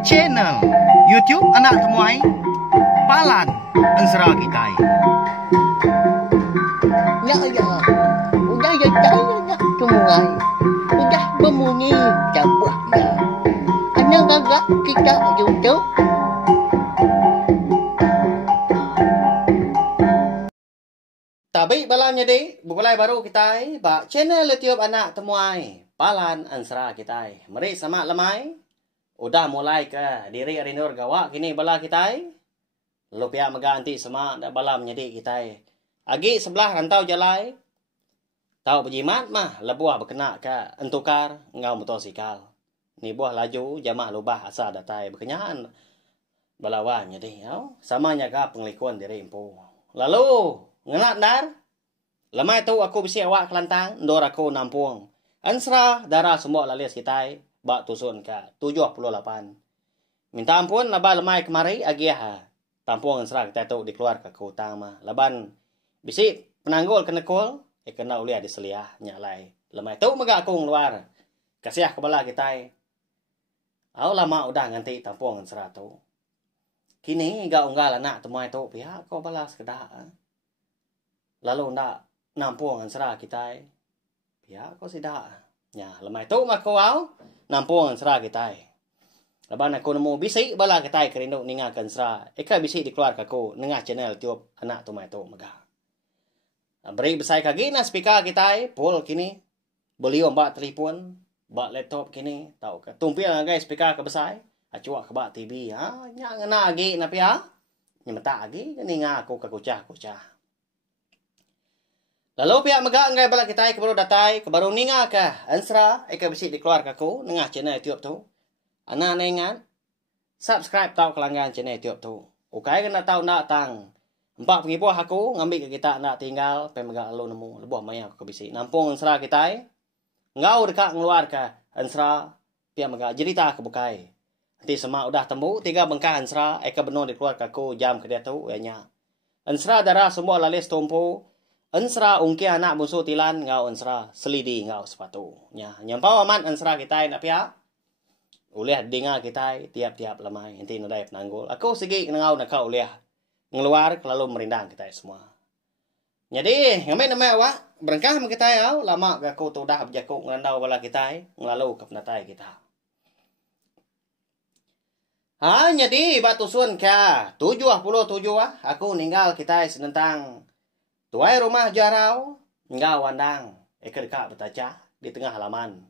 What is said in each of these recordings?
Channel YouTube anak temuai Palan Ansara Kitai. Ya ya, udah ya tak temuai, udah berbunyi cabutnya. Anak gagak kita YouTube. Tapi balamnya deh, bukulai baru kita ba channel YouTube anak temuai Palan Ansara kita. Mari sama lemai. Udah mulai ke diri rindur gawak kini bala kita. Lalu pihak mengganti sama dak balamnya deh kita. Agi sebelah rantau jalai. Tahu pejimat mah lebuah berkena ke entukar ngau motosikal. Ni buah laju jamaah lubah asa datai berkenaan balawannya deh. Samanya ka penglikuan diri impu. Lalu ngenak dar. Lamai tu aku bisi awak kelantang, ndor aku nampung. Ansara darah semua lalis kita, bak tusun ke 78. Minta ampun laba lamai kemari agiah. Tampung ansara kita tu dikeluar ke utang mah. Laban bisi penanggul kena kol, kena uliah diseliah nyalai. Lamai tu megak aku keluar. Kasiah kebala kita. Au lama udah nganti tampung ansara tu. Kini gak unggal anak temuai tu pihak kau balas kedah. Lalu ndak nampung ansara kita. Ya, kau sidak. Ya, lemai tu mak kau nampung ansara kita. Laban aku nemu bisi bala kita kerinduk ninga ansara. Eka bisi dikeluar aku nengah channel YouTube anak tu mai tu megah. Beri besai kagi na speaker kita pul kini. Beliau mbak telefon, mbak laptop kini tahu ke. Tumpil guys speaker ke besai. Acuak ke mbak TV nya ngena agi napi nyemeta agi ninga aku ke kucah-kucah. Lalu pihak megak ngai bala kita kebaru datai kebaru ninga ke ansara eka bisi dikeluar aku nengah channel YouTube tu. Ana nengan subscribe tau kelanggan channel YouTube tu. Ukai kena tau nak tang. Empat pengipuh aku ngambil ke kita nak tinggal pe megak lu nemu lebuh maya aku bisi. Nampung ansara kita. Ngau dekat ngeluar ke ansara pihak megak cerita ke bukai. Nanti semak udah temu 3 bengkah ansara eka benon dikeluar aku jam ke dia tu nya. Ansara darah semua lalis tumpu. Ansara ungki anak musuh tilan ngau ansara selidi ngau sepatu. Nya nyampau aman ansara kita nak pihak. Uliah dengar kita tiap-tiap lemai nanti nodai penanggul. Aku segi ngau nak kau uliah ngeluar lalu merindang kita semua. Jadi ngamai nama awak berengkah kita lama aku tu dah berjakuk ngendau bala kita ngelalu ke penatai kita. Jadi batu sun ke 77 aku ninggal kita senentang tuai rumah jarau, enggak wandang, eka dekat bertaca di tengah halaman.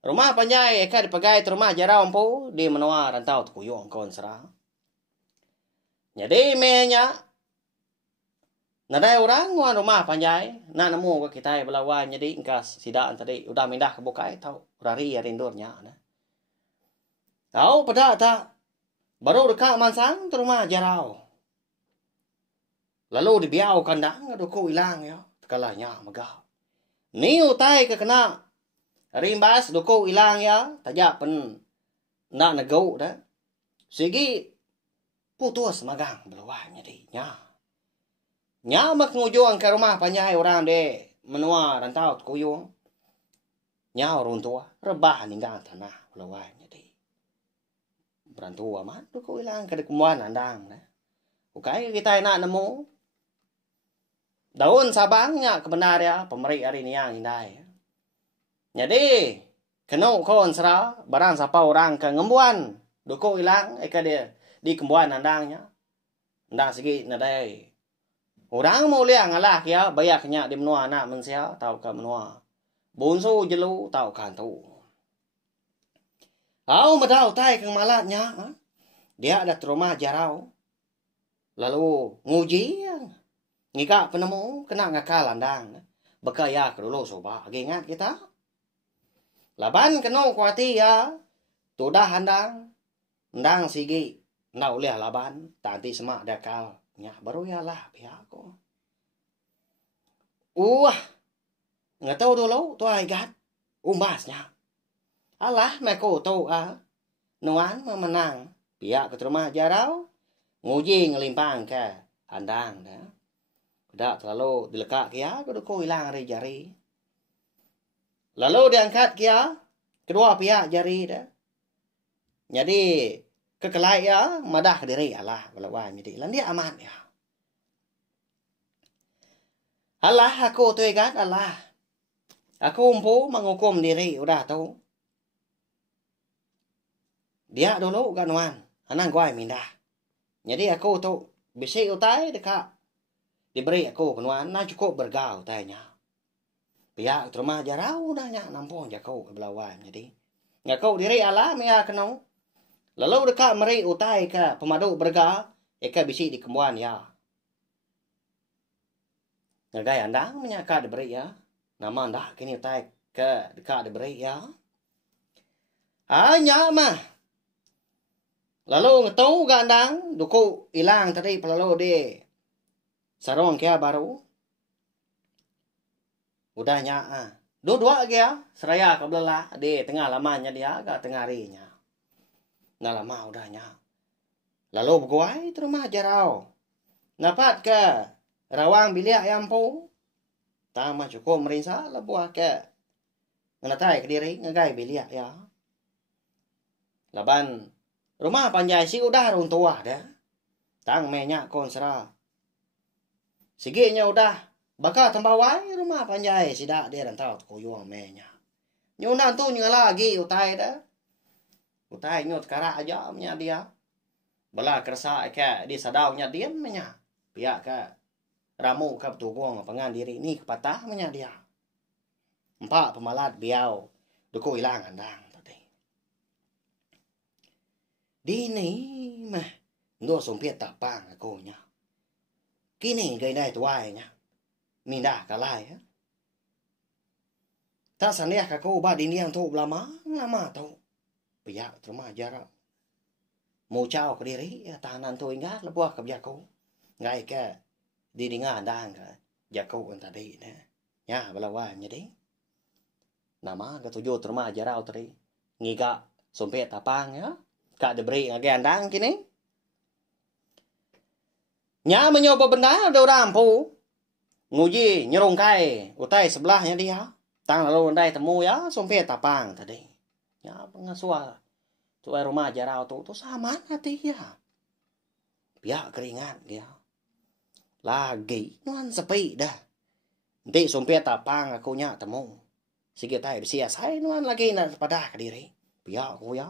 Rumah panjai eka dipagai tu rumah jarau empu di menua rantau tukuyung kau ansara. Jadi mehnya nadai orang wan rumah panjai, nak nemu ke kita belawan jadi ingkas sidaan tadi udah mindah ke bukai tau rari rindurnya. Tahu pada tak baru dekat mansang tu rumah jarau. Lalu dibiau kandang aduku hilang ya. Tekalanya megah. Ni utai ke kena rimbas duku hilang ya. Tajak pen nak negau dah. Segi putus magang beluahnya di nya. Nya mak ngujung ke rumah panjai orang de menua rantau kuyung. Nya orang tua rebah ninggal tanah beluahnya di. Berantua man duku hilang ke kumuan andang dah. Ukai kita nak nemu daun sabangnya kebenar ya pemeri hari ini yang indai. Jadi kena kau ansara barang siapa orang ke ngembuan doko hilang eka dia di kembuan andangnya. Andang segi nadai. Orang mau liang ngalah ya bayaknya di menua anak mensia tahu ke menua. Bonsu jelu tahu kan tu. Au madau tai ke malatnya. Dia ada rumah jarau. Lalu nguji ngika penemu kena ngakal andang. Bekaya kedulu soba. Ingat kita. Laban kena kuati ya. Tudah andang. Andang sigi. Nak uliah laban. Tanti semak dakal. Nya baru ya lah pihak ko. Nggak tahu dulu. Tu aigat. Umbasnya. Alah meko tu nuan memenang. Pihak ke rumah jarau. Nguji ngelimpang ke andang dah. Tidak terlalu dilekat kia, aku hilang jari. Lalu diangkat kia, kedua pihak jari dah. Jadi kekelai ya madah ke diri Allah balawai jadi lan dia aman ya. Allah aku tu ikat Allah. Aku umpu menghukum diri udah tahu. Dia dulu kan wan, anang guai mindah. Jadi aku tu bisi utai dekat diberi aku kenuan na cukup bergau tanya. Pihak terima jarau dah nyak nampung jakau belawai jadi. Ngakau diri Allah mea kenau. Lalu dekat meri utai ke pemadu berga eka bisi di kemuan ya. Ngagai andang menyaka diberi ya. Nama anda kini utai ke dekat diberi ya. Hanya mah. Lalu ngetau gandang duku hilang tadi pelalu di sarong kia baru. Udahnya dua-dua dia seraya ke belah di tengah lamanya dia ke tengah harinya. Nah lama udahnya. Lalu berguai terus mah jarau. Napat ke rawang bilik ayam pu. Tama cukup merisa lebuah ke ngenatai ke diri ngegai bilik ya. Laban rumah panjai si udah runtuah dah. Tang menyak konsera. Siginya udah bakal tambawai rumah panjai si dak dia dan tahu koyong menyak. Nyunan tu nyala lagi utai dah. Utai nyut karak aja punya dia. Bala kerasa ke di sadaunya dia punya. Pihak ke ramu ke tubuh pengan diri ni kepatah punya dia. Empat pemalat biau duku hilang andang tadi. Dini mah ndo sompiet tak pang aku nya. Kini gay dai tuai nya. Minda kalai ya. Tak sandiah aku ba dini yang tu lama tau. Pihak terima jarak. Mau caw ke diri ya tahanan tu ingat lebuah ke biaku. Ngai ke di dengar andang ke jaku kan tadi ne. Ya balawan jadi. Nama ke tujuh terima jarak tadi. Ngiga sompet tapang ya. Kak diberi ngage andang kini. Nya menyoba benda ada rampu. Nguji nyerung kai utai sebelahnya dia. Tang lalu andai temu ya sompet tapang tadi. Ya pengasuh tuai rumah jarau tu sama hati ya. Pihak keringat dia. Lagi nuan sepi dah. Nanti sompet tapang aku nya temu. Sikit tai besia saya nuan lagi nak pada ke diri. Pihak aku ya.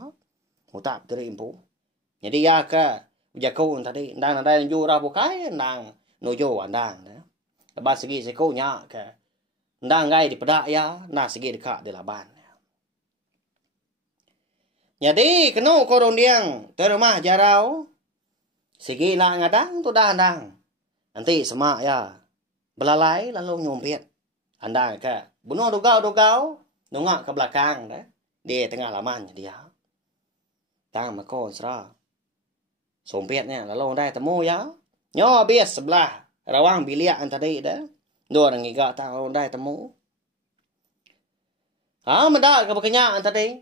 Utap diri impu. Jadi ya ke jaku tadi ndang ndang jura bukai ndang nojo andang. Lepas segi sekunya ke ndang gai di pedak ya. Nah segi dekat di laban. Jadi kena korong diang terumah jarau. Segi nak ngadang tu dah andang. Nanti semak ya. Belalai lalu nyompet. Andang ke bunuh dugau. Nungak ke belakang dah. Di tengah laman dia. Tang makon serah. Sompetnya lalu ndai temu ya. Nyo bias sebelah rawang bilik tadi dah. Dua orang ngiga tang ndai temu. Mendak ke berkenyak tadi.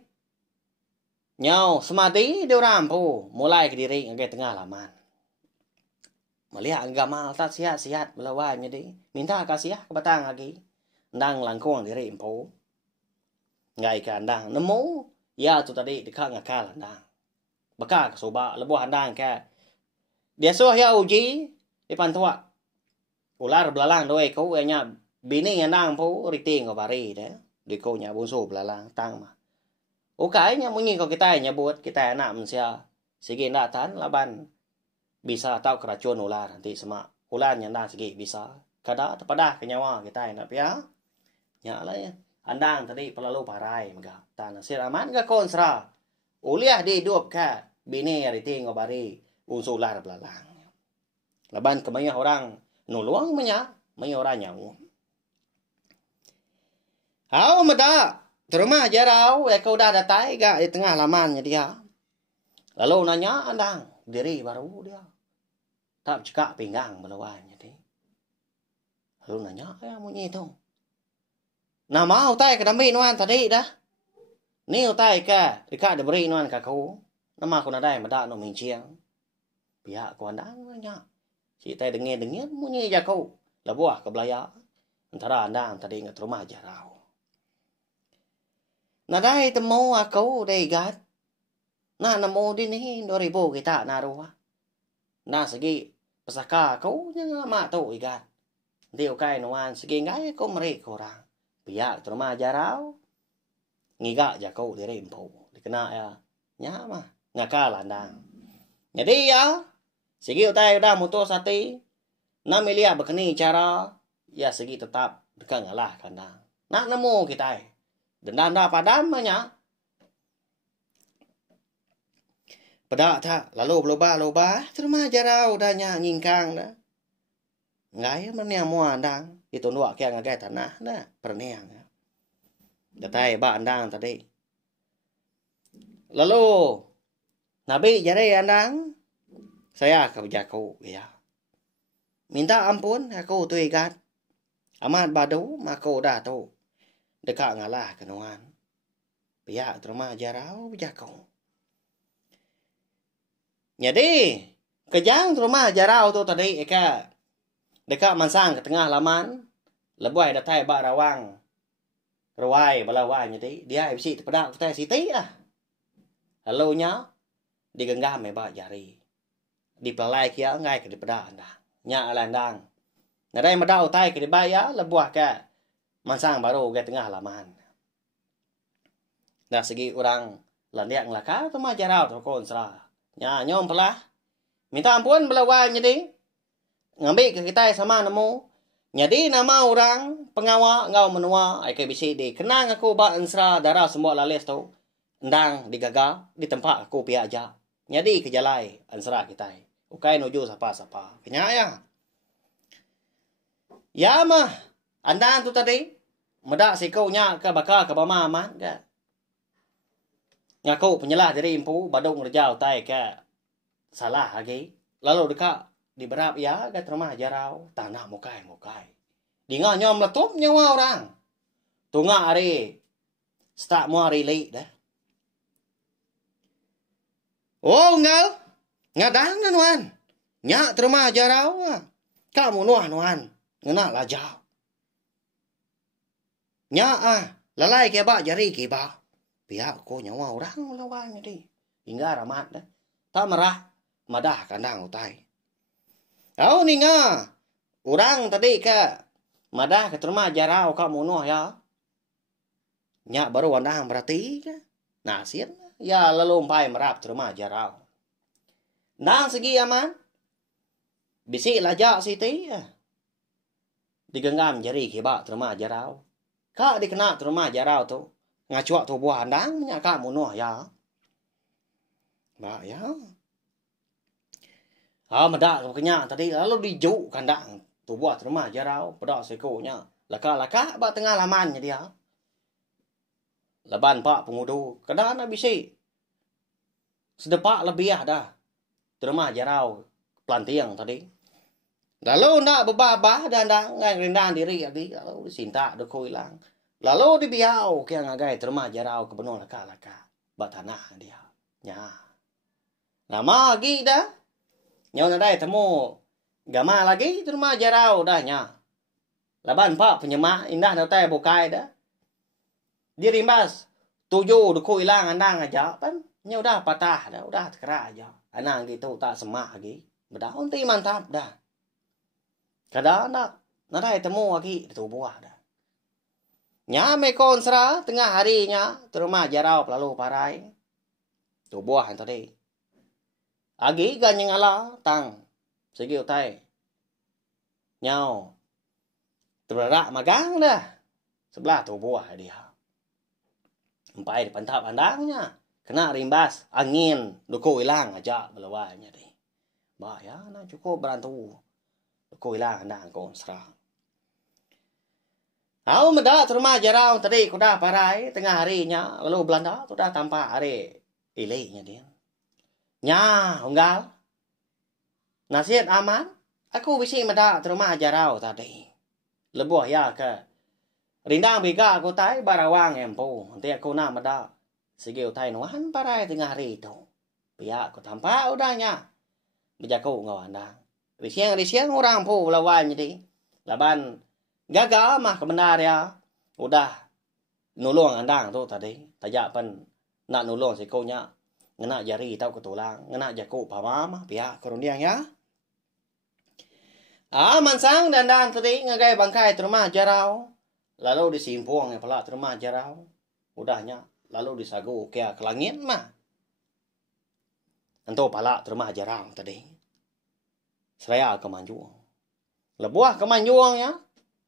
Nyaw, semati dia rampu. Mulai ke diri ngagai tengah laman. Melihat gamal tak sihat-sihat belawan jadi. Minta kasih ke batang lagi. Ndang langkung diri empu. Ngai ke andang. Nemu. Ya tu tadi dekat ngakal andang. Baka ke soba lebuh andang ke. Dia suah ya uji. Di pantua. Ular belalang doai kau. Enya bini andang pu. Riting ke bari dah. Di kau nya bunsu belalang. Tang mah. Okay, nya mungkin kalau kita nyebut kita anak manusia segi ndatan laban bisa tahu keracun ular nanti semak ular nyandang segi bisa kada terpadah ke nyawa kita nak ya nya lah ya andang tadi pelalu parai mega tanah siraman ga konsra uliah di hidup ka bini riting obari unsur ular belalang laban kemanya orang nuluang menya orang nyawa hau meda terumah jarau, kau dah datai gak di tengah lamannya dia. Lalu nanya andang, diri baru dia. Tak cekak pinggang belawannya dia. Lalu nanya, munyi itu. Nama utai ke dami nuan tadi dah. Ni utai ke, dekat diberi nuan ke kau. Nama aku nadai medak no minciang. Pihak ku andang nanya. Si tai dengin munyi aja kau. Labuah ke belaya. Antara andang tadi ngat rumah jarau. Nadai temu aku dai gat. Nah namo din ni 2000 kita naruha. Nah segi pesaka kau nya ma tu ikan. Dia kai nuan segi ngai ko mere korang. Biak terma jarau. Ngiga ja kau dire impo. Dikena ya. Nya mah ngaka landang. Jadi ya segi utai udah mutus hati. Na milia bekeni cara ya segi tetap dekat ngalah kandang. Nak nemu kita. Dendanda padam nya. Pada tak lalu loba terima jarau dah nya nyingkang dah. Ngai meniang mua andang itu nuak kia ngagai tanah dah perniang. Datai ba andang tadi. Lalu Nabi jare andang saya ke jaku ya. Minta ampun aku tu ikat. Amat badu aku dah tu. Dekat ngalah kenuan. Pihak terima jarau jaku. Jadi, kejang rumah jarau tu tadi eka dekat mansang ke tengah laman, lebuai datai ba rawang. Ruai balawai jadi dia bisi tepedak kita siti lah. Lalu nya digenggam ba jari. Dipelai kia ngai ke dipedak anda. Nya landang. Nadai madau tai ke dibaya lebuah ke mansang baru ke tengah laman. Dah segi orang landiak ngelaka rumah jarau tu konsra. Nya nyom pelah. Minta ampun belawai jadi. Ngambil ke kita sama nemu. Jadi nama orang pengawal ngau menua. Ai bisi di kenang aku ba ensra darah semua lales tu. Endang digagal di tempat aku pi aja. Jadi ke jalai ensra kita. Ukai nuju sapa-sapa. Kenya ya. Ya mah. Andang tu tadi. Medak sikau nya ke bakal ke bama aman ke. Ngaku penyelah diri impu badung rejau tai ke salah lagi. Lalu dekat di berap ya ke termah jarau tanah mukai. Dinga nyom letup nyawa orang. Tunga hari start mua rili dah. Oh enggak. Ngadang nuan. Nya termah jarau. Kamu nuan. Ngena lajau. Nya lalai ke ba jari ke ba. Pihak ko nyawa orang lawan jadi. Hingga ramat dah. Tak merah. Madah kandang utai. Kau ni nga. Orang tadi ke. Madah ke terma jarau kamu nuh ya. Nyak baru wandang berarti ke. Nasir. Ya lalu umpai merap terma jarau. Nang segi aman. Bisi lajak siti ya. Digenggam jari kibak terma jarau. Kak dikena terma jarau tu. Ngacuak tu buah andang minyak kamu nuh ya. Ba ya. Medak kenyak tadi lalu dijuk kandang tu buah rumah jarau pedak sekonya. Laka-laka ba tengah laman dia. Leban pak pengudu kadang nak bisi. Sedepak lebih dah. Rumah jarau plantiang tadi. Lalu nak bebabah dandang ngai rendang diri lagi lalu disinta doko hilang. Lalu dibiau kia ngagai terma jarau ke benung laka-laka. Ba tanah dia. Nya. Lama lagi dah. Nyaw na dai temu. Gama lagi terma jarau dah nya. Laban pak penyemak indah na tai bukai dah. Dia rimbas. Tujuh doko hilang andang aja pan. Nyaw dah patah dah. Udah tekera aja. Anang gitu tak semak lagi. Bedaun ti mantap dah. Kadang nak. Nadai temu lagi. Itu buah dah. Nya me konsra tengah harinya terma jarau lalu parai. Tu buah yang tadi. Agi ganyeng ala tang. Segi utai. Nyau. Terberak magang dah. Sebelah tu buah dia. Empai di pantap andangnya. Kena rimbas angin. Duku hilang aja belawanya deh. Bah ya nak cukup berantu. Duku hilang andang konsra. Aku medak terma jarau tadi aku dah parai tengah harinya. Lalu Belanda tu dah tampak hari ilainya dia. Nya, unggal. Nasihat aman. Aku bisi medak terma jarau tadi. Lebuh ya ke. Rindang biga aku tai barawang empu. Nanti aku nak medak. Segi utai nuan parai tengah hari itu. Pihak aku tampak udahnya. Bejaku ngawandang. Risiang orang pu lawan jadi. Laban gagal mah kebenar ya. Udah nulung andang tu tadi. Tajak pen nak nulung sikonya. ngena jari tau ketulang, ngena jaku pamama pihak kerundiang ya. Mansang dandan tadi ngagai bangkai terima jarau. Lalu disimpuang ya pula terima jarau. Udahnya lalu disagu ke langit mah. Ento pala terima jarau tadi. Seraya kemanjuang. Lebuah kemanjuang ya.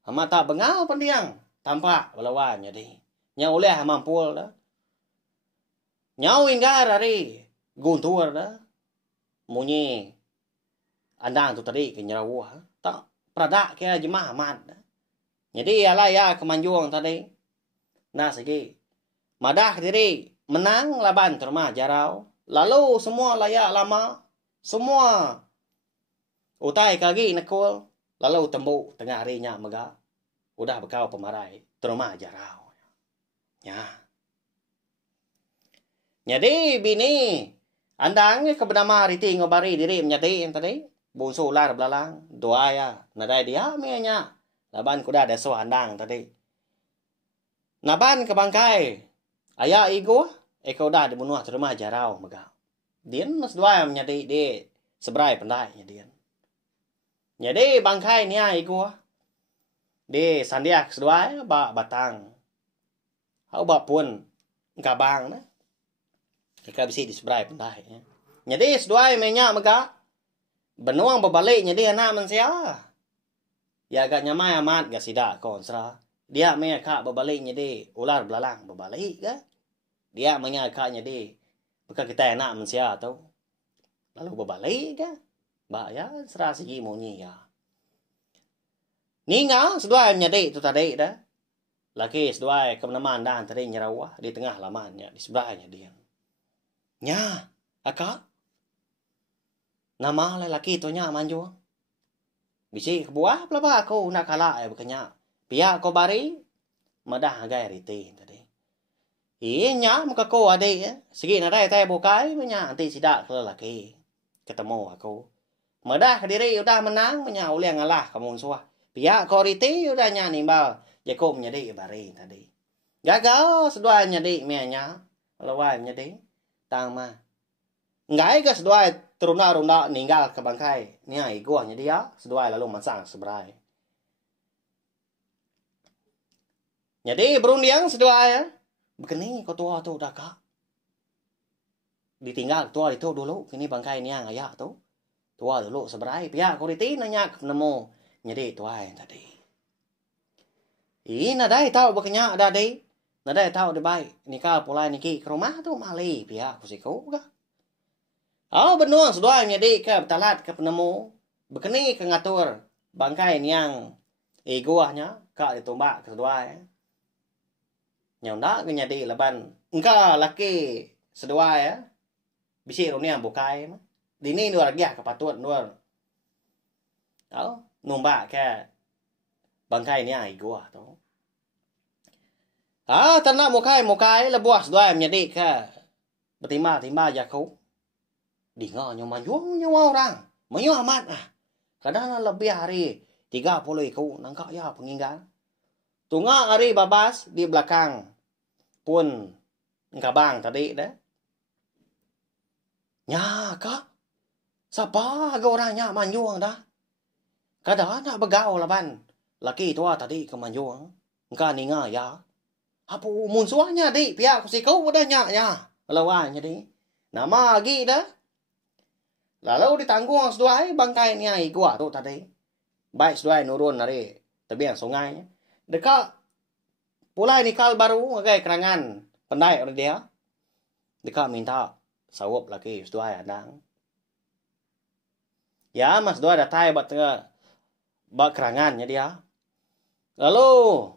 Hama tak bengal pendiang. Tampak belawan jadi. Nya oleh mampul dah. Nyau inggar hari guntur dah. Munyi andang tu tadi ke nyarawah. Tak pradak ke jemah amat dah. Jadi ialah ya kemanjuang tadi. Nah segi. Madah diri menang laban terma jarau. Lalu semua layak lama. Semua utai kagi nekul. Lalu tembuk tengah harinya megah. Udah bekau pemarai. Terma jarau. Ya. Jadi bini. Andang kebenama riti ngobari diri menyati yang tadi. Bunsu ular belalang. Doa ya. Nadai dia mianya. Laban kuda deso andang tadi. Naban ke bangkai. Ayah igu. Eko dah dibunuh terma jarau megah. Dian mas dua yang menyati di seberai pendai. Jadi bangkai ni igu. Di sandiak sedua ba batang. Hau ba pun kabang na. Ika bisi di seberai pendai. Jadi sedua menya mega benuang berbalik jadi anak manusia. Ya agak nyamai amat gak sidak konsra. Dia menya berbalik jadi ular belalang berbalik ke. Dia menya jadi bukan kita anak manusia tau. Lalu berbalik ke. Ba ya serah segi moni ya. Ninga sedua nyadi tu tadi dah. Laki sedua kemenaman dan tadi nyerawah di tengah lamannya di sebelahnya dia. Nya, akak. Nama lelaki tu nya manju. Bisi kebuah pelapa aku nak kalah berkenya. Pihak kau bari madah agai riti tadi. Nya muka ko ade ya. Segi nadai tai bukai menya anti sidak lelaki. Ketemu aku. Madah diri udah menang menya uleh ngalah kamu suah. Pihak kau riti udah nya nimbal. Jakob nyadi bari tadi. Gagal sedua nyadi mianya. Lawai nyadi. Tang mah. Ngai ke sedua terunda-runda ninggal ke bangkai. Ni ai gua nyadi ya. Sedua lalu masang seberai. Jadi berundiang sedua ya. Begini kau tua tu dah kak. Ditinggal tua itu dulu. Kini bangkai ni yang ayak tu. Tua dulu seberai. Pihak kau riti nanya nemu. Nyadi tua yang tadi. Nadai tahu berkenyak ada deh. Nadai tahu de baik. Nikah pulai niki ke rumah tu mali pihak kusiku kah. Benuang sedua nyadi ke betalat ke penemu. Bekeni ke ngatur bangkai niang egoahnya kak ditumbak ke sedua ya. Nyondak ke nyadi leban. Engkau laki sedua ya. Bisi runia bukai. Dini dua lagi ke patut dua. Numbak ke bangkai ni ai gua tu. Tanah mukai lebuah sedua menjadi ke bertimba jaku. Dengar nyaman juang nyawa orang. Menyu amat kadang lebih hari 30 iku nangka ya penginggal. Tunga hari babas di belakang pun kabang tadi dah. Nya kak. Siapa agak orangnya manjuang dah. Kadang nak begau laban. Laki tua tadi ke manjuang. Engkau ninga ya. Apa munsuahnya di pihak kusikau udah nyak. Lawannya di. Nama lagi dah. Lalu ditanggung seduai bangkai ni ai gua tu tadi. Baik seduai nurun dari tebiang sungai. Dekat pulai nikal baru agai kerangan pendai oleh dia. Dekat minta sawap lagi seduai adang. Ya mas seduai datai buat tengah bak kerangannya dia. Lalu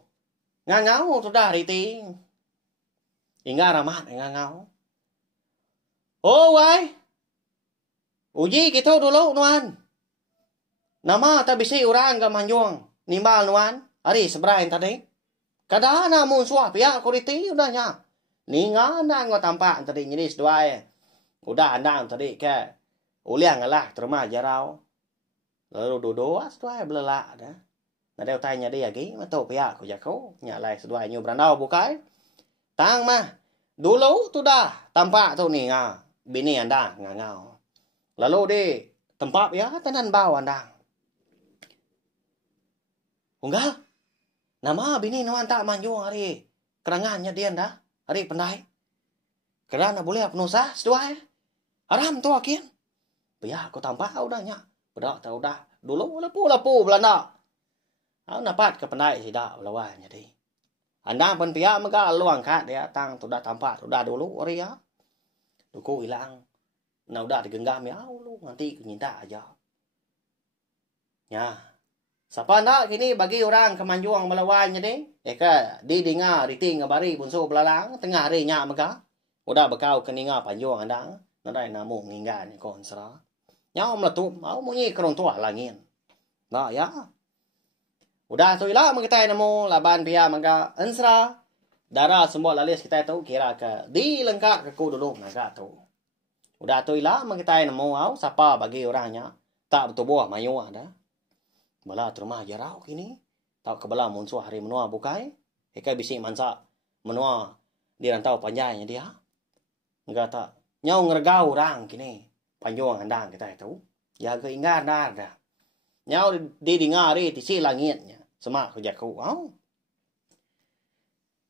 ngangau sudah riti. Hingga ramat ngangau. Oh wai. Uji kita dulu nuan. Nama tak bisa orang ke manjuang. Nimbal nuan. Hari seberai tadi. Kadang namun suah pihak kuriti udahnya. Ninga nang tampak tadi jadi seduai. Udah andang tadi ke. Uliang lah terima jarau. Lalu duduk seduai belelak dah. Nadai tanya dia lagi. Matu pihak ku jaku. Nyalai seduai nyu berandau bukai. Tang mah. Dulu tu dah tampak tu ni. bini andang ngangau. Lalu di tempat ya tenan bau andang. Unggal. Nama bini nawan tak manjung hari kerangannya dia dah. Hari pendai. Kerana boleh penusa seduai. Aram tu akin. Biar aku tampak udahnya. Bedak tak udah. Dulu lapu Belanda. Aku dapat ke pendai tidak lawannya di. Andang pun pihak mereka luang kat dia tang tu dah tampak udah dulu hari ya. Duku hilang. Nah udah digenggam ya lu nanti aku minta aja. Ya. Siapa nak kini bagi orang kemanjuang melawannya ni? Eka di dengar riting ngabari bunso belalang tengah hari nyak mereka. Udah bekau keninga panjuang andang. Nadai namu nginggan kon sera. Nyau meletup mau munyi kerong tua langin. Nah ya. Udah tu ilah kita namu laban pia maka ensra. Darah semua lalis kita tahu kira ke di lengkap ke ku dulu naga tu. Udah tu ilah kita namu au siapa bagi orangnya tak betul buah mayu ada. Bala termah jarau kini. Tak kebelah muncul hari menua bukai. Eka bising mansa menua di rantau panjangnya dia. Enggak tak. Nyau ngergau orang kini. Panjuang andang kita tahu. Ya keingat dah. Nyau di dengari di si langitnya. Semak kerja ku.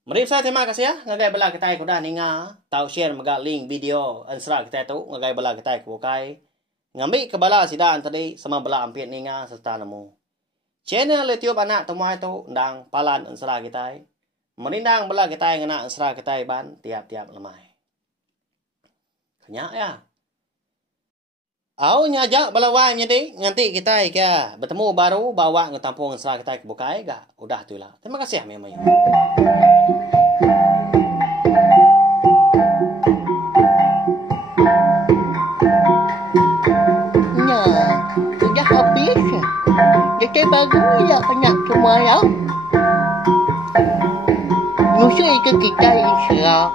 Mari saya terima kasih ya. Ngagai bala kita ku dah ninga. Tahu share maga link video ansra kita tahu. Ngagai bala kita ku bukai. Ngambil ke bala sidaan tadi sama bala ampit ninga serta nemu. Channel YouTube anak temuai tu ndang palan ansra kita. Merindang bala kita ngena ansra kita ban tiap-tiap lemai. Kenyak ya. Au nyajak balawai menjadi nanti kita ke bertemu baru bawa ngetampung ansra kita ke bukai ga. Udah tu lah. Terima kasih memang. Sudah habis. Jadi baru ya anak semua ya. Musuh ke kita insya